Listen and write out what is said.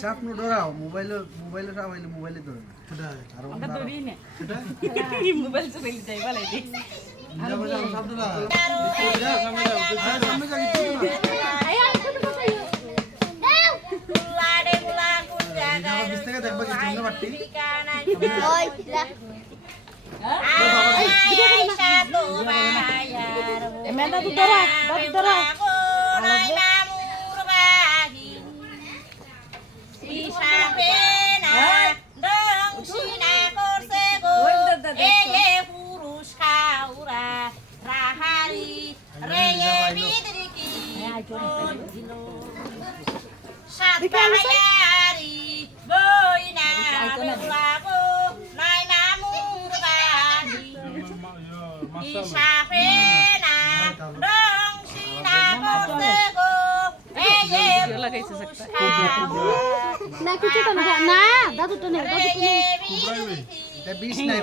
সাপ নো ডরাও মোবাইলে সব হইলে মোবাইলে ধরে সেটা আর আমরা ধরি না সেটা মোবাইল চলে যাই ভালো দি যাবো যাবো শব্দটা সামনে যা কিছু থেকে দেখবা কি তোমরা বাট্টি এমএনটা তো ধরা ধরা না কিছু তো না দাদু তো নেই দাদু তো নেই এটা 20 নাই